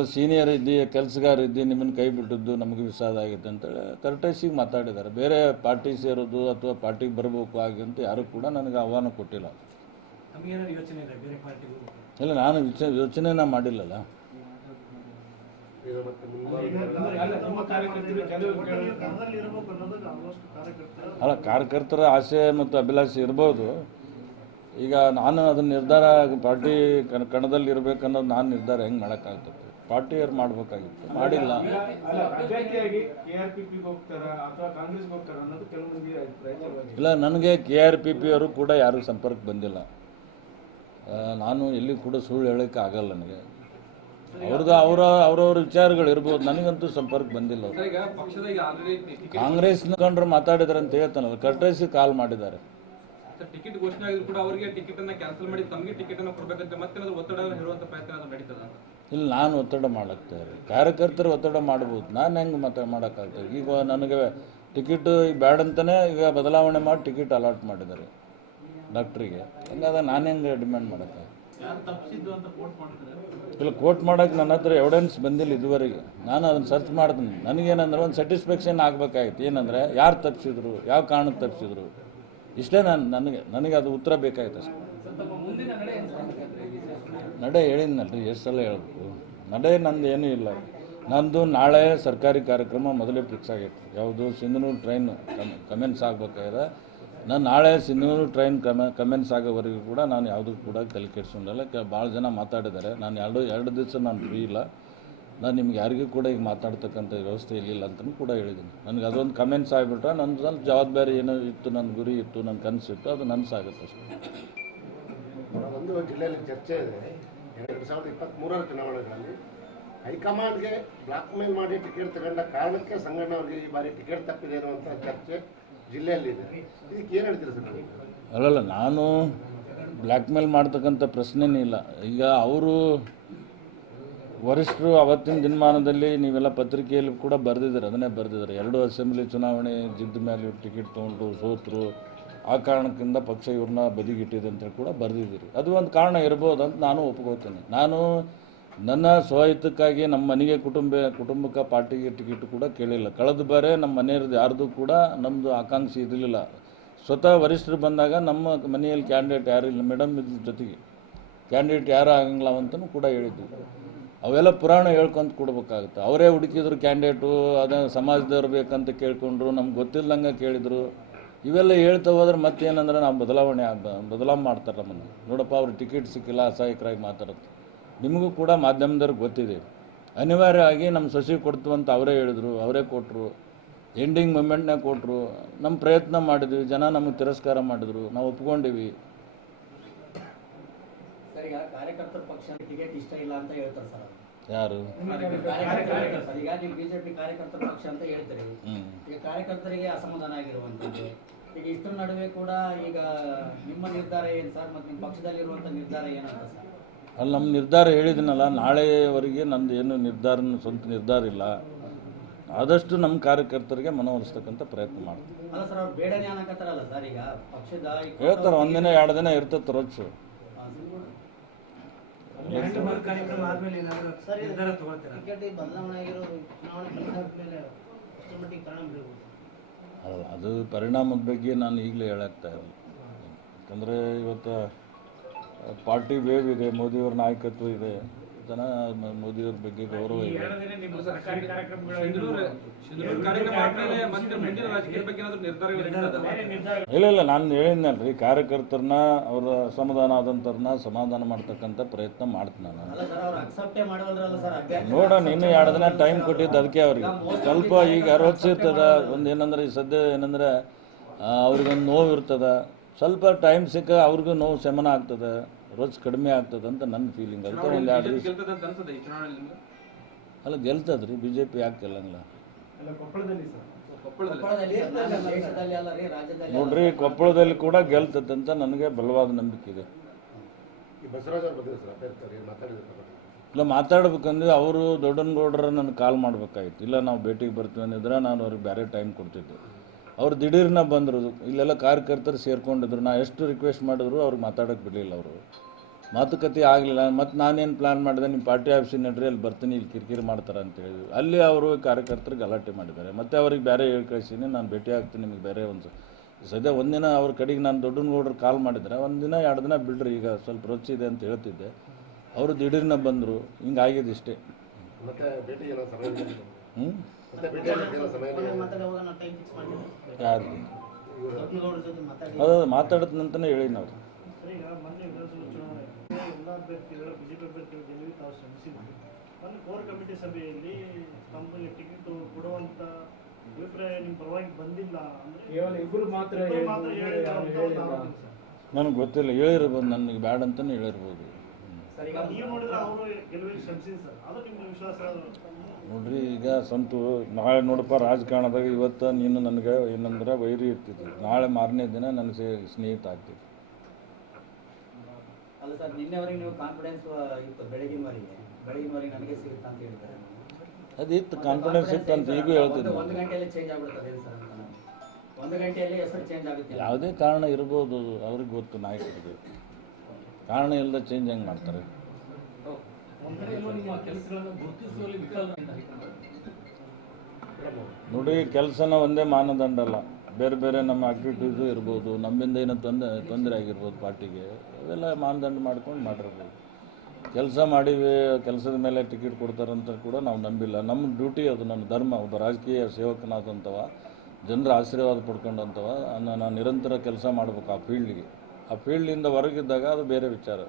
ಒಬ್ಬ ಸೀನಿಯರ್ ಇದ್ದಿ ಕೆಲಸಗಾರ ಇದ್ದಿ ನಿಮ್ಮನ್ನು ಕೈ ಬಿಟ್ಟಿದ್ದು ನಮಗೆ ವಿಷಾದ ಆಗಿದೆ ಅಂತೇಳಿ ಕರೆಕ್ಟೈಸಿಗೆ ಮಾತಾಡಿದ್ದಾರೆ. ಬೇರೆ ಪಾರ್ಟಿ ಸೇರೋದು ಅಥವಾ ಪಾರ್ಟಿಗೆ ಬರಬೇಕು ಹಾಗೆ ಅಂತ ಯಾರೂ ಕೂಡ ನನಗೆ ಆಹ್ವಾನ ಕೊಟ್ಟಿಲ್ಲ. ಯೋಚನೆ ಇಲ್ಲ ನಾನು ವಿಚ ಮಾಡಿಲ್ಲಲ್ಲ. ಅನ್ನೋದು ಆಲ್ಮೋಸ್ಟ್ ಕಾರ್ಯಕರ್ತರು ಅಲ್ಲ ಕಾರ್ಯಕರ್ತರ ಆಸೆ ಮತ್ತು ಅಭಿಲಾಷೆ ಇರ್ಬೋದು. ಈಗ ನಾನು ಅದನ್ನ ನಿರ್ಧಾರ ಪಾರ್ಟಿ ಕಣ ಕಣದಲ್ಲಿ ಇರಬೇಕನ್ನೋದು ನಾನು ನಿರ್ಧಾರ ಹೆಂಗೆ ಮಾಡೋಕ್ಕಾಗ್ತದೆ? ಪಾರ್ಟಿಯವ್ರು ಮಾಡಬೇಕಾಗಿತ್ತು. ಮಾಡಿಲ್ಲ. ಇಲ್ಲ ನನಗೆ ಕೆ ಆರ್ ಪಿ ಪಿ ಅವರು ಕೂಡ ಯಾರಿಗೂ ಸಂಪರ್ಕ ಬಂದಿಲ್ಲ. ನಾನು ಎಲ್ಲಿ ಕೂಡ ಸುಳ್ಳು ಹೇಳಕ್ಕೆ ಆಗಲ್ಲ ನನಗೆ. ಅವ್ರದ್ದು ಅವರ ಅವ್ರವ್ರ ವಿಚಾರಗಳು ಇರ್ಬೋದು ನನಗಂತೂ ಸಂಪರ್ಕ ಬಂದಿಲ್ಲ ಕಾಂಗ್ರೆಸ್ ಕಂಡ್ರೆ ಮಾತಾಡಿದಾರೆ ಅಂತ ಹೇಳ್ತಾನಲ್ಲ ಕಟ್ರೇಸಿ ಕಾಲ್ ಮಾಡಿದ್ದಾರೆ. ಟಿಕೆಟ್ ಘೋಷಣೆ ಆಗಿದ್ರು ಕೂಡ ಅವರಿಗೆ ಟಿಕೆಟ್ ಅನ್ನ ಕ್ಯಾನ್ಸಲ್ ಮಾಡಿ ತಮಗೆ ಟಿಕೆಟ್ ಅನ್ನ ಕೊಡ್ಬೇಕಂತ ಮತ್ತೆ ಒತ್ತಡ ಹೇರುವಂತ ಪ್ರಯತ್ನ ನಡೀತದ? ಇಲ್ಲಿ ನಾನು ಒತ್ತಡ ಮಾಡಾಕ್ತಾರೆ ಕಾರ್ಯಕರ್ತರು ಒತ್ತಡ ಮಾಡ್ಬೋದು. ನಾನು ಹೆಂಗೆ ಮತ್ತೆ ಮಾಡೋಕ್ಕಾಗ್ತದೆ? ಈಗ ನನಗೆ ಟಿಕೆಟ್ ಈಗ ಬ್ಯಾಡಂತಲೇ ಅಂತಲೇ ಈಗ ಬದಲಾವಣೆ ಮಾಡಿ ಟಿಕೆಟ್ ಅಲಾಟ್ ಮಾಡಿದ್ದಾರೆ ಡಾಕ್ಟ್ರಿಗೆ ಹಂಗಾದ್ರೆ ನಾನು ಹೆಂಗೆ ಡಿಮ್ಯಾಂಡ್ ಮಾಡೋಕ್ಕಾಗ ಮಾಡ್ತಾರೆ ಇಲ್ಲ ಕೋಟ್ ಮಾಡೋಕ್ಕೆ ನನ್ನ ಹತ್ರ ಎವಿಡೆನ್ಸ್ ಬಂದಿಲ್ಲ ಇದುವರೆಗೆ. ನಾನು ಅದನ್ನು ಸರ್ಚ್ ಮಾಡ್ತೀನಿ. ನನಗೇನಂದ್ರೆ ಒಂದು ಸ್ಯಾಟಿಸ್ಫ್ಯಾಕ್ಷನ್ ಆಗಬೇಕಾಗಿತ್ತು. ಏನಂದರೆ ಯಾರು ತಪ್ಪಿಸಿದ್ರು ಯಾವ ಕಾರಣಕ್ಕೆ ತಪ್ಪಿಸಿದ್ರು ಇಷ್ಟೇ ನಾನು ನನಗೆ ನನಗೆ ಅದು ಉತ್ತರ ಬೇಕಾಗಿತ್ತು ಅಷ್ಟೇ. ನಡೆ ಹೇಳಿದ್ನಲ್ರಿ ಎಷ್ಟು ಸಲ ಹೇಳ್ಬೇಕು ನಡೆ ನಂದು ಏನೂ ಇಲ್ಲ. ನಂದು ನಾಳೆ ಸರ್ಕಾರಿ ಕಾರ್ಯಕ್ರಮ ಮೊದಲೇ ಫಿಕ್ಸ್ ಆಗೈತೆ. ಯಾವುದು ಸಿಂಧನೂರು ಟ್ರೈನ್ ಕಮ್ ಕಮೆನ್ಸ್ ಆಗ್ಬೇಕಾದ್ರೆ ನಾನು ನಾಳೆ ಸಿಂಧನೂರು ಟ್ರೈನ್ ಕಮ ಕಮೆನ್ಸ್ ಆಗೋವರೆಗೂ ಕೂಡ ನಾನು ಯಾವುದೂ ಕೂಡ ತಲೆ ಕೆಡಿಸ್ಕೊಂಡಿಲ್ಲ. ಕೆ ಭಾಳ ಜನ ಮಾತಾಡಿದ್ದಾರೆ. ನಾನು ಎರಡು ಎರಡು ದಿವಸ ನಾನು ಫ್ರೀ ಇಲ್ಲ. ನಾನು ನಿಮ್ಗೆ ಯಾರಿಗೂ ಕೂಡ ಈಗ ಮಾತಾಡ್ತಕ್ಕಂಥ ವ್ಯವಸ್ಥೆ ಇರಲಿಲ್ಲ ಅಂತಲೂ ಕೂಡ ಹೇಳಿದ್ದೀನಿ. ನನಗೆ ಅದೊಂದು ಕಮೆಂಟ್ಸ್ ಆಗಿಬಿಟ್ರೆ ನನ್ನ ಸ್ವಲ್ಪ ಜವಾಬ್ದಾರಿ ಏನೋ ಇತ್ತು ನನ್ನ ಗುರಿ ಇತ್ತು ನನ್ನ ಕನಸಿತ್ತು, ಅದು ನನಸಾಗುತ್ತೆ ಅಷ್ಟೇ. ಒಂದು ಜಿಲ್ಲೆಯಲ್ಲಿ ಚರ್ಚೆ ಇದೆ. ಎರಡು ಸಾವಿರದ ಇಪ್ಪತ್ತ್ಮೂರರ ಚುನಾವಣೆಗಳಲ್ಲಿ ಹೈಕಮಾಂಡ್ಗೆ ಬ್ಲಾಕ್ ಮೇಲ್ ಮಾಡಿ ಟಿಕೆಟ್ ತಗೊಂಡ ಕಾರಣಕ್ಕೆ ಸಂಗಣ್ಣ ಅವರಿಗೆ ಈ ಬಾರಿ ಟಿಕೆಟ್ ತಪ್ಪಿದೆ ಅನ್ನುವಂಥ ಚರ್ಚೆ ಜಿಲ್ಲೆಯಲ್ಲಿದೆ. ಇದಕ್ಕೆ ಏನು ಹೇಳ್ತೀರಿ ಸರ್ ಅಲ್ಲಲ್ಲ, ನಾನು ಬ್ಲ್ಯಾಕ್ ಮೇಲ್ ಮಾಡ್ತಕ್ಕಂಥ ಪ್ರಶ್ನೆನೇ ಇಲ್ಲ. ಈಗ ಅವರು ವರಿಷ್ಠರು ಅವತ್ತಿನ ದಿನಮಾನದಲ್ಲಿ ನೀವೆಲ್ಲ ಪತ್ರಿಕೆಯಲ್ಲಿ ಕೂಡ ಬರೆದಿದ್ದಾರೆ, ಅದನ್ನೇ ಬರೆದಿದ್ದಾರೆ. ಎರಡು ಅಸೆಂಬ್ಲಿ ಚುನಾವಣೆ ಜಿದ್ದ ಮೇಲೆ ಟಿಕೆಟ್ ತೊಗೊಂಡು ಸೋತರು. ಆ ಕಾರಣಕ್ಕಿಂತ ಪಕ್ಷ ಇವ್ರನ್ನ ಬದಿಗಿಟ್ಟಿದೆ ಅಂತ ಕೂಡ ಬರೆದಿದ್ದೀರಿ. ಅದು ಒಂದು ಕಾರಣ ಇರ್ಬೋದು ಅಂತ ನಾನು ಒಪ್ಕೋತೀನಿ. ನಾನು ನನ್ನ ಸ್ವಹಿತಕ್ಕಾಗಿ ನಮ್ಮ ಮನೆಗೆ ಕುಟುಂಬ ಕುಟುಂಬಕ್ಕೆ ಪಾರ್ಟಿಗೆ ಟಿಕೆಟ್ ಕೂಡ ಕೇಳಿಲ್ಲ. ಕಳೆದ ಬಾರಿ ನಮ್ಮ ಮನೆಯವ್ರದ್ದು ಯಾರ್ದು ಕೂಡ ನಮ್ಮದು ಆಕಾಂಕ್ಷೆ ಇರಲಿಲ್ಲ. ಸ್ವತಃ ವರಿಷ್ಠರು ಬಂದಾಗ ನಮ್ಮ ಮನೆಯಲ್ಲಿ ಕ್ಯಾಂಡಿಡೇಟ್ ಯಾರು ಇಲ್ಲ, ಮೇಡಮ್ ಇದ್ರ ಜೊತೆಗೆ. ಕ್ಯಾಂಡಿಡೇಟ್ ಯಾರು ಆಗಂಗಿಲ್ಲ ಅಂತಲೂ ಕೂಡ ಹೇಳಿದ್ವಿ. ಅವೆಲ್ಲ ಪುರಾಣ ಹೇಳ್ಕೊಂತ ಕೊಡ್ಬೇಕಾಗುತ್ತೆ. ಅವರೇ ಹುಡುಕಿದ್ರು ಕ್ಯಾಂಡಿಡೇಟು, ಅದೇ ಸಮಾಜದವ್ರು ಬೇಕಂತ ಕೇಳ್ಕೊಂಡ್ರು, ನಮ್ಗೆ ಗೊತ್ತಿಲ್ಲದಂಗೆ ಕೇಳಿದರು. ಇವೆಲ್ಲ ಹೇಳ್ತಾ ಹೋದ್ರೆ ಮತ್ತೇನಂದ್ರೆ ನಾವು ಬದಲಾವಣೆ ಬದಲಾವಣೆ ಮಾಡ್ತಾರೆ ನಮ್ಮನ್ನು. ನೋಡಪ್ಪ ಅವ್ರಿಗೆ ಟಿಕೆಟ್ ಸಿಕ್ಕಿಲ್ಲ, ಅಸಹಾಯಕರಾಗಿ ಮಾತಾಡೋದು. ನಿಮಗೂ ಕೂಡ ಮಾಧ್ಯಮದವ್ರಿಗೆ ಗೊತ್ತಿದೆ. ಅನಿವಾರ್ಯವಾಗಿ ನಮ್ಮ ಸಸಿ ಕೊಡ್ತು ಅಂತ ಅವರೇ ಹೇಳಿದರು, ಅವರೇ ಕೊಟ್ಟರು ಎಂಡಿಂಗ್ ಮೂಮೆಂಟ್ನಾಗ ಕೊಟ್ಟರು ನಮ್ಮ ಪ್ರಯತ್ನ ಮಾಡಿದ್ವಿ, ಜನ ನಮಗೆ ತಿರಸ್ಕಾರ ಮಾಡಿದ್ರು, ನಾವು ಒಪ್ಕೊಂಡಿವಿ. ಕಾರ್ಯಕರ್ತರ ಪಕ್ಷ ಟಿಕೆಟ್ ಇಷ್ಟ ಇಲ್ಲ ಅಂತ ಹೇಳ್ತಾರೆ ಸರ್. ಯಾರು? ಈಗ ನೀವು ಬಿಜೆಪಿ ಕಾರ್ಯಕರ್ತರ ಪಕ್ಷ ಅಂತ ಹೇಳ್ತೀರಿ. ಈಗ ಕಾರ್ಯಕರ್ತರಿಗೆ ಅಸಮಾಧಾನ ಆಗಿರುವಂತದ್ದು ಈಗ ಇಷ್ಟರ ನಡುವೆ ಕೂಡ ಈಗ ನಿಮ್ಮ ನಿರ್ಧಾರ ಏನು ಸರ್? ಮತ್ತು ನಿಮ್ಮ ಪಕ್ಷದಲ್ಲಿರುವಂಥ ನಿರ್ಧಾರ ಏನಂತ ಸರ್? ಅಲ್ಲಿ ನಮ್ಮ ನಿರ್ಧಾರ ಹೇಳಿದಿನಲ್ಲ ನಾಳೆವರೆಗೆ ನಂದು ಏನು ನಿರ್ಧಾರ ಸ್ವಂತ ನಿರ್ಧಾರ ಇಲ್ಲ. ಆದಷ್ಟು ನಮ್ಮ ಕಾರ್ಯಕರ್ತರಿಗೆ ಮನವೊಲಿಸ್ತಕ್ಕಂಥ ಪ್ರಯತ್ನ ಮಾಡ್ತೀವಿ. ಹೇಳ್ತಾರೆ ಒಂದಿನ ಎರಡು ದಿನ ಇರ್ತೈತೆ ರೊಚ್ಚು ಆ, ಹ್ಯಾಂಡ್ಬಾರ್ ಕಾರ್ಯಕ್ರಮ ಆದ್ಮೇಲೆ ಏನಾದ್ರು ನಿರ್ಧಾರ ತಗೊಳ್ತೀರಾ? ಟಿಕೆಟ್ ಬದಲಾವಣೆ ಆಗಿರೋ ಚುನಾವಣೆ ಫಲಿತಾಂಶ ಮೇಲೆ ಅಷ್ಟರ ಮಟ್ಟಿಗೆ ಕಾರಣ ಬೀಳ್ಬೋದು ಅದು ಪರಿಣಾಮದ ಬಗ್ಗೆ ನಾನು ಈಗಲೇ ಹೇಳಾಗ್ತಾ ಇರಲಿಲ್ಲ ಯಾಕಂದರೆ ಇವತ್ತು ಪಾರ್ಟಿ ವೇವ್ ಇದೆ ಮೋದಿಯವ್ರ ನಾಯಕತ್ವ ಇದೆ. ಜನ ಮೋದಿಯವ್ರ ಬಗ್ಗೆ ಗೌರವ ಇದೆ. ಎರಡು ದಿನ ನಿಮ್ಮ ಸರ್ಕಾರಿ ಕಾರ್ಯಕ್ರಮಗಳು ಸಿಂಧನೂರು ಸಿಂಧನೂರು ಕಾರ್ಯಕ್ರಮ ಆದ್ಮೇಲೆ ಮತ್ತೆ ಮುಂದಿನ ರಾಜಕೀಯ ಬಗ್ಗೆ ಏನಾದ್ರು ನಿರ್ಧಾರಗಳು ಇಲ್ಲ. ಇಲ್ಲ ನಾನು ಹೇಳಿದ್ನಲ್ರಿ ಕಾರ್ಯಕರ್ತರನ್ನ ಅವರ ಅಸಮಾಧಾನ ಆದಂಥವ್ರನ್ನ ಸಮಾಧಾನ ಮಾಡ್ತಕ್ಕಂಥ ಪ್ರಯತ್ನ ಮಾಡ್ತೀನಿ ನಾನು. ಸರ್ ಅವ್ರು ಅಕ್ಸೆಪ್ಟೇ ಮಾಡವಲ್ರಲ್ಲ ಸರ್ ಅಭ್ಯರ್ಥಿ ನೋಡೋಣ ಇನ್ನು ಎರಡು ದಿನ ಟೈಮ್ ಕೊಟ್ಟಿದ್ದು ಅದಕ್ಕೆ ಅವ್ರಿಗೆ. ಸ್ವಲ್ಪ ಈಗ ರೋಚ ಇರ್ತದ ಒಂದು ಏನಂದ್ರೆ ಈ ಸದ್ಯ ಏನಂದ್ರೆ ಅವ್ರಿಗೊಂದು ನೋವು ಇರ್ತದ ಸ್ವಲ್ಪ ಟೈಮ್ ಸಿಕ್ಕ ಅವ್ರಿಗೂ ನೋವು ಶಮನ ಆಗ್ತದೆ. ರೋಚ್ ಕಡಿಮೆ ಆಗ್ತದೆ ಅಂತ ನನ್ನ ಫೀಲಿಂಗ್ ಅದು ಒಂದು ಎರಡು ದಿವಸ ಅಂತ ಅಲ್ಲ ಗೆಲ್ತದ್ರಿ ಬಿ ಜೆ ಪಿ ಯಾಕೆ ಗೆಲ್ಲಂಗಿಲ್ಲ? ಅಲ್ಲ ಕೊಪ್ಪಳದಲ್ಲಿ ಸರ್. ಕೊಪ್ಪಳದಲ್ಲಿ ಕೊಪ್ಪಳದಲ್ಲಿ ಸರ್, ಅಲ್ಲ ರೀ ರಾಜ್ಯದಲ್ಲಿ ಅಲ್ಲ. ನೋಡ್ರಿ ಕೊಪ್ಪಳದಲ್ಲಿ ಕೂಡ ಗೆಲ್ತದೆ ಅಂತ ನನಗೆ ಬಲವಾದ ನಂಬಿಕೆ ಇದೆ. ಇಲ್ಲ ಮಾತಾಡ್ಬೇಕಂದ್ರೆ ಅವರು ದೊಡ್ಡನಗೌಡರ ನನಗೆ ಕಾಲ್ ಮಾಡ್ಬೇಕಾಗಿತ್ತು ಇಲ್ಲ ನಾವು ಭೇಟಿಗೆ ಬರ್ತೀವಿ ಅಂದಿದ್ರೆ ನಾನು ಅವ್ರಿಗೆ ಬೇರೆ ಟೈಮ್ ಕೊಡ್ತಿದ್ದೆ. ಅವ್ರು ದಿಢೀರ್ನ ಬಂದರು. ಇಲ್ಲೆಲ್ಲ ಕಾರ್ಯಕರ್ತರು ಸೇರ್ಕೊಂಡಿದ್ರು. ನಾ ಎಷ್ಟು ರಿಕ್ವೆಸ್ಟ್ ಮಾಡಿದ್ರು ಅವ್ರಿಗೆ ಮಾತಾಡೋಕೆ ಬಿಡಲಿಲ್ಲ ಅವರು. ಮಾತುಕತೆ ಆಗಲಿಲ್ಲ. ಮತ್ತು ನಾನೇನು ಪ್ಲ್ಯಾನ್ ಮಾಡಿದೆ? ನಿಮ್ಮ ಪಾರ್ಟಿ ಆಫೀಸಿನ ನಡ್ರಿ ಅಲ್ಲಿ ಬರ್ತೀನಿ ಇಲ್ಲಿ ಕಿರಿಕಿರಿ ಮಾಡ್ತಾರೆ ಅಂತ ಹೇಳಿದ್ರು. ಅಲ್ಲಿ ಅವರು ಕಾರ್ಯಕರ್ತರು ಗಲಾಟೆ ಮಾಡಿದ್ದಾರೆ. ಮತ್ತು ಅವ್ರಿಗೆ ಬೇರೆ ಹೇಳಿ ಕಳಿಸೀನಿ ನಾನು ಭೇಟಿ ಆಗ್ತೀನಿ ನಿಮಗೆ ಬೇರೆ ಒಂದು ಸದ್ಯ ಒಂದಿನ ಅವ್ರ ಕಡೆಗೆ ನಾನು ದೊಡ್ಡನಗೌಡ್ರು ಕಾಲ್ ಮಾಡಿದ್ರೆ ಒಂದಿನ ಎರಡು ದಿನ ಬಿಡ್ರಿ ಈಗ ಸ್ವಲ್ಪ ರುಚಿ ಇದೆ ಅಂತ ಹೇಳ್ತಿದ್ದೆ. ಅವರು ದಿಢೀರ್ನ ಬಂದರು. ಹಿಂಗಾಗಿದೆ ಇಷ್ಟೇ. ಹ್ಞೂ ಮತ್ತೆ ನಂತರ ಹೇಳಿ ನಾವು ಕೋರ್ ಕಮಿಟಿ ಸಭೆಯಲ್ಲಿ ಕಂಪನಿ ಟಿಕೆಟ್ ಕೊಡುವಂತ ಅಭಿಪ್ರಾಯ ನಿಮ್ಮ ಪರವಾಗಿ ಬಂದಿಲ್ಲ ಅಂದ್ರೆ ಕೇವಲ ಇಬ್ರು ಮಾತ್ರ. ನನಗೆ ಗೊತ್ತಿಲ್ಲ ಹೇಳಿರ್ಬೋದು ನನಗೆ ಬ್ಯಾಡ ಅಂತಾನೆ ಹೇಳಿರ್ಬೋದು. ನೋಡ್ರಿ ಈಗ ಸಂತು ನಾಳೆ ನೋಡಪ್ಪ ರಾಜಕಾರಣದಾಗ ಇವತ್ತು ನೀನು ನನಗೆ ಏನಂದ್ರೆ ವೈರಿ ಇರ್ತಿತ್ತು ನಾಳೆ ಮಾರನೇ ದಿನ ನನ್ನ ಸ್ನೇಹಿತ ಆಗ್ತಿತ್ತು ಅಲ್ಲ ಸರ್ ನಿನ್ನೆವರೆಗೆ ನೀವು ಕಾನ್ಫಿಡೆನ್ಸ್ ಇತ್ತು ನನಗೆ ಸಿಗುತ್ತಾ ಅಂತ ಹೇಳ್ತಾರೆ ಅದು ಕಾನ್ಫಿಡೆನ್ಸ್ ಇತ್ತು ಅಂತ ಈಗೂ ಹೇಳ್ತಿದ್ದೆ ಒಂದು ಗಂಟೆಯಲ್ಲಿ ಚೇಂಜ್ ಆಗ್ಬಿಡ್ತದೆ ಸರ್ ಅಂತ ಒಂದು ಗಂಟೆಯಲ್ಲಿ ಹೆಸರು ಚೇಂಜ್ ಆಗುತ್ತೆ ಯಾವುದೇ ಕಾರಣ ಇರ್ಬೋದು ಅವ್ರಿಗೆ ಗೊತ್ತು ನಾಯಕರಿಗೆ. ಕಾರಣ ಇಲ್ಲದೆ ಚೇಂಜ್ ಹೆಂಗೆ ಮಾಡ್ತಾರೆ? ನೋಡಿ ಕೆಲಸನ ಒಂದೇ ಮಾನದಂಡ ಅಲ್ಲ. ಬೇರೆ ಬೇರೆ ನಮ್ಮ ಆಕ್ಟಿವಿಟೀಸ್ ಇರ್ಬೋದು ನಮ್ಮಿಂದ ಏನೋ ತೊಂದರೆ ತೊಂದರೆ ಆಗಿರ್ಬೋದು ಪಾರ್ಟಿಗೆ ಅವೆಲ್ಲ ಮಾನದಂಡ ಮಾಡ್ಕೊಂಡು ಮಾಡಿರ್ಬೋದು. ಕೆಲಸ ಮಾಡೀವಿ ಕೆಲಸದ ಮೇಲೆ ಟಿಕೆಟ್ ಕೊಡ್ತಾರಂತ ಕೂಡ ನಾವು ನಂಬಿಲ್ಲ. ನಮ್ಮ ಡ್ಯೂಟಿ ಅದು ನನ್ನ ಧರ್ಮ ಒಬ್ಬ ರಾಜಕೀಯ ಸೇವಕನಾದಂಥವ ಜನರ ಆಶೀರ್ವಾದ ಪಡ್ಕೊಂಡಂಥವ ನಾನು ನಿರಂತರ ಕೆಲಸ ಮಾಡ್ಬೇಕು ಆ ಫೀಲ್ಡ್ಗೆ ಆ ಫೀಲ್ಡಿಂದ ಹೊರಗಿದ್ದಾಗ ಅದು ಬೇರೆ ವಿಚಾರ.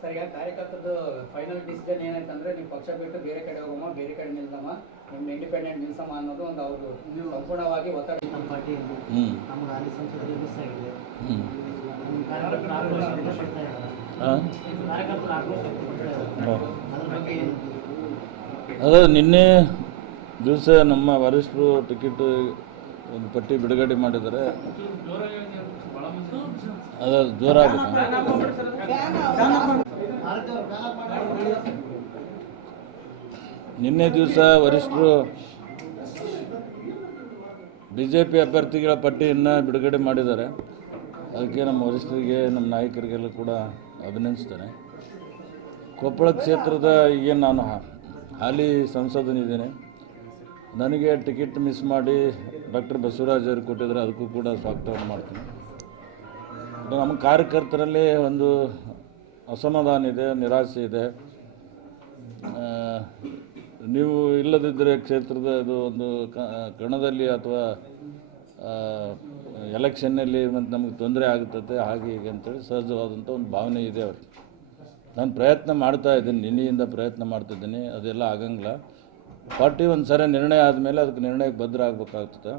ಸರ್ ಈಗ ಕಾರ್ಯಕರ್ತರದ್ದು ಫೈನಲ್ ಡಿಸಿಷನ್ ಏನಂತಂದ್ರೆ ನೀವು ಪಕ್ಷ ಬಿಟ್ಟು ಬೇರೆ ಕಡೆ ಹೋಗಮ್ಮ ಬೇರೆ ಕಡೆ ನಿಲ್ಸಮ್ಮ ನಿಮ್ಮ ಇಂಡಿಪೆಂಡೆಂಟ್ ನಿಲ್ಸಮ್ಮ ಅನ್ನೋದು ಒಂದು ಅವರು ಸಂಪೂರ್ಣವಾಗಿ ಒತ್ತಡ. ನಮ್ಮ ಪಾರ್ಟಿಯಲ್ಲಿ ಹ್ಞೂ ನಮ್ಗೆ ಹಾಲಿ ಸಂಸದರಿಗೆ ಮಿಸ್ ಆಗಿದೆ. ಅದೇ ನಿನ್ನೆ ದಿವಸ ನಮ್ಮ ವರಿಷ್ಠರು ಟಿಕೆಟ್ ಒಂದು ಪಟ್ಟಿ ಬಿಡುಗಡೆ ಮಾಡಿದ್ದಾರೆ. ಅದು ದೂರ ಆಗುತ್ತೆ. ನಿನ್ನೆ ದಿವಸ ವರಿಷ್ಠರು ಬಿ ಜೆ ಪಿ ಅಭ್ಯರ್ಥಿಗಳ ಪಟ್ಟಿಯನ್ನು ಬಿಡುಗಡೆ ಮಾಡಿದ್ದಾರೆ. ಅದಕ್ಕೆ ನಮ್ಮ ವರಿಷ್ಠರಿಗೆ, ನಮ್ಮ ನಾಯಕರಿಗೆಲ್ಲ ಕೂಡ ಅಭಿನಂದಿಸ್ತೇನೆ ಕೊಪ್ಪಳ ಕ್ಷೇತ್ರದ ಈಗ ನಾನು ಹಾಲಿ ಸಂಸದನಿದ್ದೇನೆ. ನನಗೆ ಟಿಕೆಟ್ ಮಿಸ್ ಮಾಡಿ ಡಾಕ್ಟರ್ ಬಸವರಾಜ್ ಅವರು ಕೊಟ್ಟಿದ್ದಾರೆ. ಅದಕ್ಕೂ ಕೂಡ ಸ್ವಾಗತವನ್ನು ಮಾಡ್ತೀನಿ. ನಮ್ಮ ಕಾರ್ಯಕರ್ತರಲ್ಲಿ ಒಂದು ಅಸಮಾಧಾನ ಇದೆ, ನಿರಾಸೆ ಇದೆ. ನೀವು ಇಲ್ಲದಿದ್ದರೆ ಕ್ಷೇತ್ರದ ಇದು ಒಂದು ಕಣದಲ್ಲಿ ಅಥವಾ ಎಲೆಕ್ಷನ್ನಲ್ಲಿ ಮತ್ತು ನಮಗೆ ತೊಂದರೆ ಆಗುತ್ತದೆ ಹಾಗೆ ಹೀಗೆ ಅಂತೇಳಿ ಸಹಜವಾದಂಥ ಒಂದು ಭಾವನೆ ಇದೆ ಅವ್ರಿಗೆ. ನಾನು ಪ್ರಯತ್ನ ಮಾಡ್ತಾ ಇದ್ದೀನಿ, ನಿನ್ನೆಯಿಂದ ಪ್ರಯತ್ನ ಮಾಡ್ತಿದ್ದೀನಿ ಅದೆಲ್ಲ ಆಗಂಗಿಲ್ಲ. ಪಾರ್ಟಿ ಒಂದು ಸರಿ ನಿರ್ಣಯ ಆದಮೇಲೆ ಅದಕ್ಕೆ ನಿರ್ಣಯಕ್ಕೆ ಭದ್ರ ಆಗಬೇಕಾಗ್ತದೆ.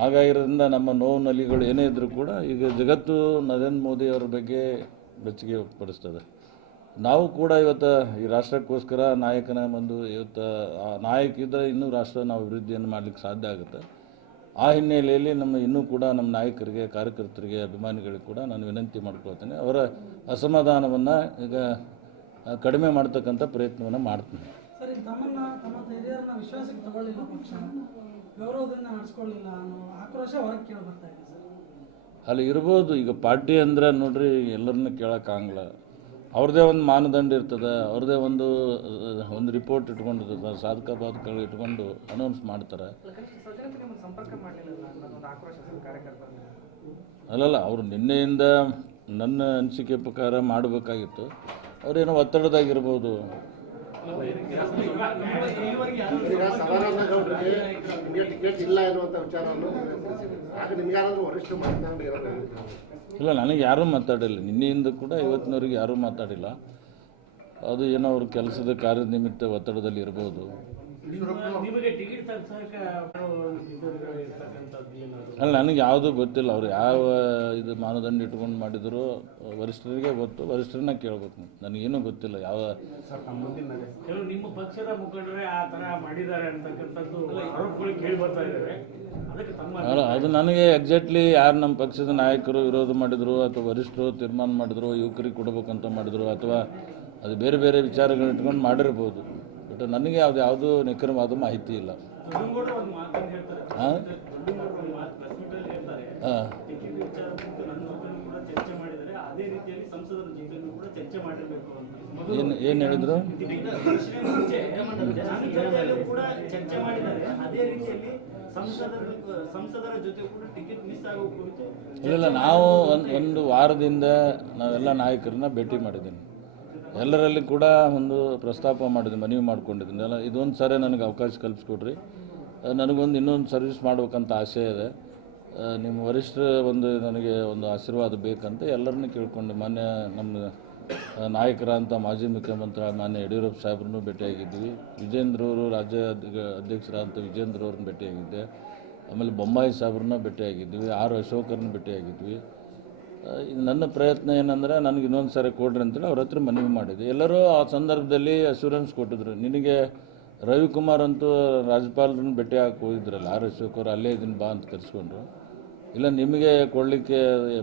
ಹಾಗಾಗಿರೋದ್ರಿಂದ ನಮ್ಮ ನೋವು ನಲಿಗಳು ಏನೇ ಇದ್ದರೂ ಕೂಡ ಈಗ ಜಗತ್ತು ನರೇಂದ್ರ ಮೋದಿ ಅವರ ಬಗ್ಗೆ ಬೆಚ್ಚಗೆ ವ್ಯಕ್ತಪಡಿಸ್ತದೆ. ನಾವು ಕೂಡ ಇವತ್ತು ಈ ರಾಷ್ಟ್ರಕ್ಕೋಸ್ಕರ ನಾಯಕನ ಒಂದು ಇವತ್ತು ನಾಯಕ ಇದ್ದರೆ ಇನ್ನೂ ರಾಷ್ಟ್ರ ನಾವು ಅಭಿವೃದ್ಧಿಯನ್ನು ಮಾಡಲಿಕ್ಕೆ ಸಾಧ್ಯ ಆಗುತ್ತೆ. ಆ ಹಿನ್ನೆಲೆಯಲ್ಲಿ ನಮ್ಮ ಇನ್ನೂ ಕೂಡ ನಮ್ಮ ನಾಯಕರಿಗೆ, ಕಾರ್ಯಕರ್ತರಿಗೆ, ಅಭಿಮಾನಿಗಳಿಗೆ ಕೂಡ ನಾನು ವಿನಂತಿ ಮಾಡ್ಕೊಳ್ತೇನೆ. ಅವರ ಅಸಮಾಧಾನವನ್ನು ಈಗ ಕಡಿಮೆ ಮಾಡ್ತಕ್ಕಂಥ ಪ್ರಯತ್ನವನ್ನು ಮಾಡ್ತೀನಿ. ಅಲ್ಲಿ ಇರ್ಬೋದು, ಈಗ ಪಾರ್ಟಿ ಅಂದ್ರೆ ನೋಡ್ರಿ ಎಲ್ಲರನ್ನೂ ಕೇಳೋಕ್ಕಾಗಲ್ಲ ಅವ್ರದ್ದೇ ಒಂದು ಮಾನದಂಡ ಇರ್ತದೆ ಅವ್ರದ್ದೇ ಒಂದು ಒಂದು ರಿಪೋರ್ಟ್ ಇಟ್ಕೊಂಡಿರ್ತದೆ, ಸಾಧಕ ಬಾಧಕಗಳು ಇಟ್ಕೊಂಡು ಅನೌನ್ಸ್ ಮಾಡ್ತಾರೆ. ಅಲ್ಲಲ್ಲ, ಅವರು ನಿನ್ನೆಯಿಂದ ನನ್ನ ಅನಿಸಿಕೆ ಪ್ರಕಾರ ಮಾಡಬೇಕಾಗಿತ್ತು. ಅವರೇನೋ ಒತ್ತಡದಾಗಿರ್ಬೋದು. ಈಗ ಸದಾನಂದ ಗೌಡರಿಗೆ ನಿಮಗೆ ಟಿಕೆಟ್ ಇಲ್ಲ ಎನ್ನುವಂಥ ವಿಚಾರವನ್ನು ಆಗ ನಿಮ್ಗಾರಾದ್ರೂ ವರಿಷ್ಠ ಮಾತನಾಡಿ ಇಲ್ಲ, ನನಗೆ ಯಾರೂ ಮಾತಾಡಿಲ್ಲ. ನಿನ್ನೆಯಿಂದ ಕೂಡ ಇವತ್ತಿನವರೆಗೆ ಯಾರೂ ಮಾತಾಡಿಲ್ಲ. ಅದು ಏನೋ ಅವ್ರ ಕೆಲಸದ ಕಾರ್ಯದ ನಿಮಿತ್ತ ಒತ್ತಡದಲ್ಲಿ ಇರ್ಬೋದು. ನಿಮಗೆ ಟಿಕೆಟ್ ಅಲ್ಲ ನನಗೆ ಯಾವುದೂ ಗೊತ್ತಿಲ್ಲ. ಅವ್ರು ಯಾವ ಇದು ಮಾನದಂಡ ಇಟ್ಕೊಂಡು ಮಾಡಿದ್ರು ವರಿಷ್ಠರಿಗೆ ಗೊತ್ತು. ವರಿಷ್ಠರನ್ನ ಕೇಳ್ಬೇಕು. ನನಗೇನು ಗೊತ್ತಿಲ್ಲ ಯಾವ ನಿಮ್ಮ ಪಕ್ಷದ ಮುಖಂಡರೇ ಆ ತರ ಮಾಡಿದ್ದಾರೆ ಅಂತಕ್ಕಂಥದ್ದು ಆರೋಪಗಳು ಕೇಳಿ ಬರ್ತಾ ಇದ್ದಾರೆ ಅದಕ್ಕೆ ತಮ್ಮ ಅಲ್ಲ ಅದು ನನಗೆ ಎಕ್ಸಾಕ್ಟ್ಲಿ ಯಾರು ನಮ್ಮ ಪಕ್ಷದ ನಾಯಕರು ವಿರೋಧ ಮಾಡಿದ್ರು ಅಥವಾ ವರಿಷ್ಠರು ತೀರ್ಮಾನ ಮಾಡಿದ್ರು ಯುವಕರಿಗೆ ಕೊಡಬೇಕಂತ ಮಾಡಿದ್ರು ಅಥವಾ ಅದು ಬೇರೆ ಬೇರೆ ವಿಚಾರಗಳನ್ನ ಇಟ್ಕೊಂಡು ಮಾಡಿರ್ಬೋದು. ಬಟ್ ನನಗೆ ಅದು ಯಾವುದೂ ನಿಖರವಾದ ಮಾಹಿತಿ ಇಲ್ಲ. ಹಾಂ ಹಾಂ ಏನು ಏನು ಹೇಳಿದ್ರು? ಇಲ್ಲ ನಾವು ಒಂದು ಒಂದು ವಾರದಿಂದ ನಾವೆಲ್ಲ ನಾಯಕರನ್ನ ಭೇಟಿ ಮಾಡಿದ್ದೀನಿ ಎಲ್ಲರಲ್ಲಿ ಕೂಡ ಒಂದು ಪ್ರಸ್ತಾಪ ಮಾಡಿದ್ದೀನಿ ಮನವಿ ಮಾಡ್ಕೊಂಡಿದ್ದೀನಿ ಎಲ್ಲ ಇದೊಂದು ಸಾರಿ ನನಗೆ ಅವಕಾಶ ಕಲ್ಪಿಸ್ಕೊಡ್ರಿ ನನಗೊಂದು ಇನ್ನೊಂದು ಸರ್ವಿಸ್ ಮಾಡ್ಬೇಕಂತ ಆಸೆ ಇದೆ. ನಿಮ್ಮ ವರಿಷ್ಠರ ಒಂದು ನನಗೆ ಒಂದು ಆಶೀರ್ವಾದ ಬೇಕಂತ ಎಲ್ಲರನ್ನೂ ಕೇಳ್ಕೊಂಡು ಮಾನ್ಯ ನಮ್ಮ ನಾಯಕರ ನಾಯಕರಂತ ಮಾಜಿ ಮುಖ್ಯಮಂತ್ರಿ ಮಾನ್ಯ ಯಡಿಯೂರಪ್ಪ ಸಾಹೇಬ್ರನ್ನೂ ಭೇಟಿಯಾಗಿದ್ವಿ. ವಿಜೇಂದ್ರ ಅವರು ರಾಜ್ಯ ಅಧ್ಯ- ಅಧ್ಯಕ್ಷರಾದಂಥ ವಿಜೇಂದ್ರ ಅವ್ರನ್ನ ಭೇಟಿಯಾಗಿದ್ದೆ. ಆಮೇಲೆ ಬೊಮ್ಮಾಯಿ ಸಾಹೇಬ್ರನ್ನ ಭೇಟಿಯಾಗಿದ್ವಿ. ಆರ್ ಅಶೋಕರನ್ನ ಭೇಟಿಯಾಗಿದ್ವಿ. ನನ್ನ ಪ್ರಯತ್ನ ಏನಂದರೆ ನನಗೆ ಇನ್ನೊಂದು ಸಾರಿ ಕೊಡ್ರಿ ಅಂತೇಳಿ ಅವ್ರ ಹತ್ರ ಮನವಿ ಮಾಡಿದೆ. ಎಲ್ಲರೂ ಆ ಸಂದರ್ಭದಲ್ಲಿ ಅಶ್ಯೂರೆನ್ಸ್ ಕೊಟ್ಟಿದ್ರು. ನಿನಗೆ ರವಿಕುಮಾರ್ ಅಂತೂ ರಾಜ್ಯಪಾಲರನ್ನು ಭೇಟಿ ಹಾಕಿ ಹೋಗಿದ್ರಲ್ಲ, ಆರ್ ಎಸ್ ಅವ್ರು ಅಲ್ಲೇ ಇದನ್ನು ಬಾ ಅಂತ ಕರೆಸ್ಕೊಂಡ್ರು. ಇಲ್ಲ, ನಿಮಗೆ ಕೊಡಲಿಕ್ಕೆ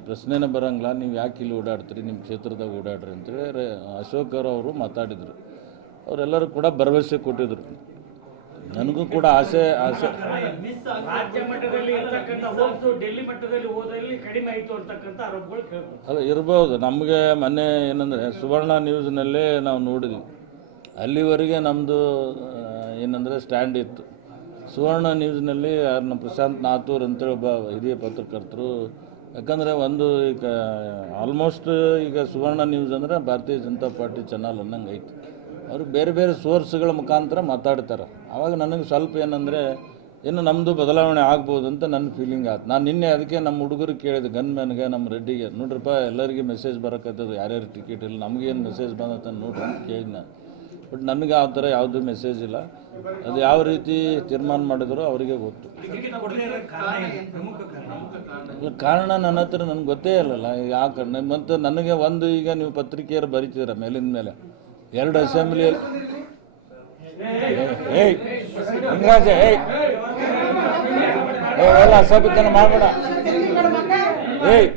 ಪ್ರಶ್ನೆನೇ ಬರೋಂಗಿಲ್ಲ, ನೀವು ಯಾಕೆ ಇಲ್ಲಿ ಓಡಾಡ್ತೀರಿ, ನಿಮ್ಮ ಕ್ಷೇತ್ರದಾಗ ಓಡಾಡ್ರಿ ಅಂತೇಳಿ ಅಶೋಕರ್ ಅವರು ಮಾತಾಡಿದರು. ಅವರೆಲ್ಲರೂ ಕೂಡ ಭರವಸೆ ಕೊಟ್ಟಿದ್ರು. ನನಗೂ ಕೂಡ ಆಸೆ ಆಸೆ. ರಾಜ್ಯ ಮಟ್ಟದಲ್ಲಿ ಇರ್ತಕ್ಕಂಥ ಡೆಲ್ಲಿ ಮಟ್ಟದಲ್ಲಿ ಹೋದಲ್ಲಿ ಕಡಿಮೆ ಆಯಿತು ಅಂತಕ್ಕಂಥ ಆರೋಪಗಳು ಕೇಳ್ಬೋದು. ಅಲ್ಲ ಇರ್ಬೋದು. ನಮಗೆ ಮೊನ್ನೆ ಏನಂದರೆ ಸುವರ್ಣ ನ್ಯೂಸ್ನಲ್ಲೇ ನಾವು ನೋಡಿದ್ವಿ. ಅಲ್ಲಿವರೆಗೆ ನಮ್ಮದು ಏನಂದರೆ ಸ್ಟ್ಯಾಂಡ್ ಇತ್ತು. ಸುವರ್ಣ ನ್ಯೂಸ್ನಲ್ಲಿ ಯಾರನ್ನ ಪ್ರಶಾಂತ್ ನಾಥೂರ್ ಅಂತೇಳಿ ಒಬ್ಬ ಹಿರಿಯ ಪತ್ರಕರ್ತರು ಯಾಕಂದರೆ ಒಂದು ಈಗ ಆಲ್ಮೋಸ್ಟ್ ಈಗ ಸುವರ್ಣ ನ್ಯೂಸ್ ಅಂದರೆ ಭಾರತೀಯ ಜನತಾ ಪಾರ್ಟಿ ಚಾನಲ್ ಅನ್ನಂಗೆ ಐತಿ. ಅವರು ಬೇರೆ ಬೇರೆ ಸೋರ್ಸ್ಗಳ ಮುಖಾಂತರ ಮಾತಾಡ್ತಾರೆ. ಆವಾಗ ನನಗೆ ಸ್ವಲ್ಪ ಏನಂದರೆ, ಇನ್ನು ನಮ್ಮದು ಬದಲಾವಣೆ ಆಗ್ಬೋದು ಅಂತ ನನ್ನ ಫೀಲಿಂಗ್ ಆಯ್ತು ನಾನು ನಿನ್ನೆ ಅದಕ್ಕೆ ನಮ್ಮ ಹುಡುಗರು ಕೇಳಿದೆ ಗನ್ ಮ್ಯಾನ್ಗೆ ನಮ್ಮ ರೆಡ್ಡಿಗೆ, ನೋಡ್ರಪ್ಪ, ಎಲ್ಲರಿಗೆ ಮೆಸೇಜ್ ಬರೋಕತ್ತದ, ಯಾರ್ಯಾರು ಟಿಕೆಟ್ ಇಲ್ಲ ನಮಗೇನು ಮೆಸೇಜ್ ಬಂದತ್ತ ನೋಡ್ರಿ ಅಂತ ಕೇಳಿದ್ ನಾನು. ಬಟ್ ನನಗೆ ಆ ಥರ ಯಾವುದೂ ಮೆಸೇಜ್ ಇಲ್ಲ. ಅದು ಯಾವ ರೀತಿ ತೀರ್ಮಾನ ಮಾಡಿದ್ರು ಅವರಿಗೆ ಗೊತ್ತು. ಕಾರಣ ನನ್ನ ಹತ್ರ ನನಗೆ ಗೊತ್ತೇ ಇಲ್ಲಲ್ಲ ಕಾರಣ. ಮತ್ತು ನನಗೆ ಒಂದು ಈಗ ನೀವು ಪತ್ರಿಕೆಯರು ಬರೀತೀರ ಮೇಲಿಂದ ಮೇಲೆ. ಎರಡು ಅಸೆಂಬ್ಲಿಯಲ್ಲಿ ಏಯ್ ಹಿಂಗಾಜೆ ಏಯ್. ಎಲ್ಲ ಅಸಭ್ಯತನ ಮಾಡಬೇಡ. ಏಯ್.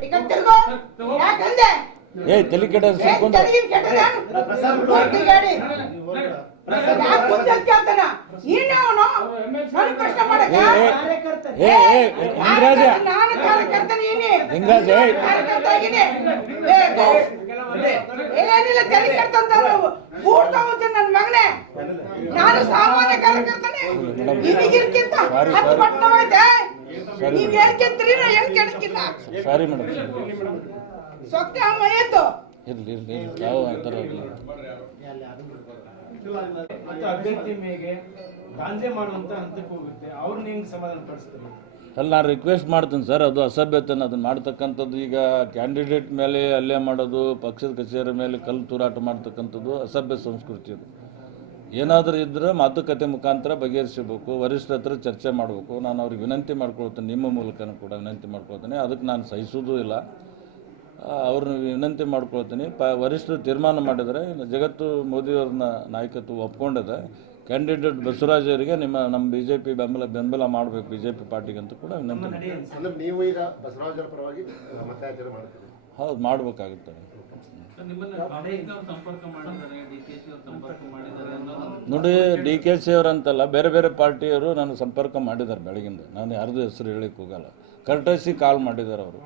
ಏಯ್ ತಲೆ ಕೆಟ್ಟ ಏ ಹಿಂಗಾಜ ಹಿಂಗಾಜ ಏಯ್. ಏನಿಲ್ಲ ತಲೆ ಕೆಡ್ತಂತಾರು ಕೂಡ್ತಾ ಹೋಗ್ತೀನಿ ನನ್ನ ಮಗನೇ. ನಾನು ಸಾಮಾನ್ಯ ಕಾರ್ಯಕರ್ತನೆ. ನಿಮಗಿರ್ಕಿಂತ ಸಾರಿ, ಹತ್ತು ಸರಿ. ನೀವ್ ಹೇಳ್ಕೊಂತೀರಿ ನಾ ಹೇಳ್ಕೊಳಕ್ಕಿಲ್ಲ. Sorry madam. ಸೊಕ್ಕ ಅಮ್ಮ ಏತು? ಇರ್ಲಿ ಇರ್ಲಿ ಯಾವ ಆತರ ಇರಲಿ. ಅಭ್ಯರ್ಥಿ ಮೇಲೆ ಗಾಂಜೆ ಮಾಡುವಂತ ಹಂತಕ್ಕೆ ಹೋಗುತ್ತೆ. ಅವ್ರನ್ನ ಹೆಂಗ್ ಸಮಾಧಾನ ಪಡಿಸ್ತಾರೆ ಅಲ್ಲ ನಾನು ರಿಕ್ವೆಸ್ಟ್ ಮಾಡ್ತೀನಿ ಸರ್ ಅದು ಅಸಭ್ಯತೆನ ಅದನ್ನು ಮಾಡ್ತಕ್ಕಂಥದ್ದು. ಈಗ ಕ್ಯಾಂಡಿಡೇಟ್ ಮೇಲೆ ಅಲ್ಲೇ ಮಾಡೋದು, ಪಕ್ಷದ ಕಚೇರಿ ಮೇಲೆ ಕಲ್ಲು ತೂರಾಟ ಮಾಡ್ತಕ್ಕಂಥದ್ದು ಅಸಭ್ಯ ಸಂಸ್ಕೃತಿ ಅದು. ಏನಾದರೂ ಇದ್ದರೆ ಮಾತುಕತೆ ಮುಖಾಂತರ ಬಗೆಹರಿಸಬೇಕು, ವರಿಷ್ಠರ ಹತ್ರ ಚರ್ಚೆ ಮಾಡಬೇಕು. ನಾನು ಅವ್ರಿಗೆ ವಿನಂತಿ ಮಾಡ್ಕೊಳ್ತೇನೆ, ನಿಮ್ಮ ಮೂಲಕನೂ ಕೂಡ ವಿನಂತಿ ಮಾಡ್ಕೊಳ್ತೇನೆ. ಅದಕ್ಕೆ ನಾನು ಸಹಿಸೋದೂ ಇಲ್ಲ. ಅವ್ರನ್ನ ವಿನಂತಿ ಮಾಡ್ಕೊಳ್ತೀನಿ. ಪ, ವರಿಷ್ಠರು ತೀರ್ಮಾನ ಮಾಡಿದರೆ ಜಗತ್ತು ಮೋದಿಯವ್ರನ್ನ ನಾಯಕತ್ವ ಒಪ್ಕೊಂಡಿದೆ. ಕ್ಯಾಂಡಿಡೇಟ್ ಬಸವರಾಜ್ ಅವರಿಗೆ ನಿಮ್ಮ ನಮ್ಮ ಬಿ ಜೆ ಪಿ ಬೆಂಬಲ ಬೆಂಬಲ ಮಾಡಬೇಕು ಬಿ ಜೆ ಪಿ ಪಾರ್ಟಿಗೆ ಅಂತ ಕೂಡ ವಿನಂತಿ ಅಂದ್ರೆ ನೀವು ಈಗ ಬಸವರಾಜರ ಪರವಾಗಿ ಮತಯಾಚನೆ ಮಾಡ್ತೀರಿ. ಹೌದು ಮಾಡಬೇಕಾಗುತ್ತೆ ನಿಮ್ಮನ್ನ ಕಾಂಗ್ರೆಸ್ನವ್ರು ಸಂಪರ್ಕ ಮಾಡಿದ್ದಾರೆ ಡಿ ಕೆ ಸಿ ಅವ್ರು ಸಂಪರ್ಕ ಮಾಡಿದ್ದಾರೆ ಅನ್ನೋದು ನೋಡಿ ಡಿ ಕೆ ಸಿ ಅವರಂತಲ್ಲ ಬೇರೆ ಬೇರೆ ಪಾರ್ಟಿಯವರು ನಾನು ಸಂಪರ್ಕ ಮಾಡಿದ್ದಾರೆ ಬೆಳಗಿಂದ. ನಾನು ಯಾರ್ದು ಹೆಸರು ಹೇಳಿಕ್ಕೆ ಹೋಗಲ್ಲ. ಕರ್ಟಸಿ ಕಾಲ್ ಮಾಡಿದ್ದಾರೆ ಅವರು.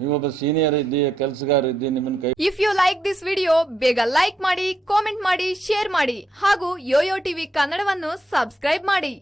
ನೀವೊಬ್ಬ ಸೀನಿಯರ್ ಇದ್ದಿ, ಕೆಲಸಗಾರ ಇದ್ದಿ ನಿಮ್ಮನ್ನ ಕೈ if you like this video ಬೇಗ ಲೈಕ್ ಮಾಡಿ ಕಾಮೆಂಟ್ ಮಾಡಿ ಶೇರ್ ಮಾಡಿ ಹಾಗೂ ಯೋಯೋ ಟಿವಿ ಕನ್ನಡವನ್ನು ಸಬ್ಸ್ಕ್ರೈಬ್ ಮಾಡಿ.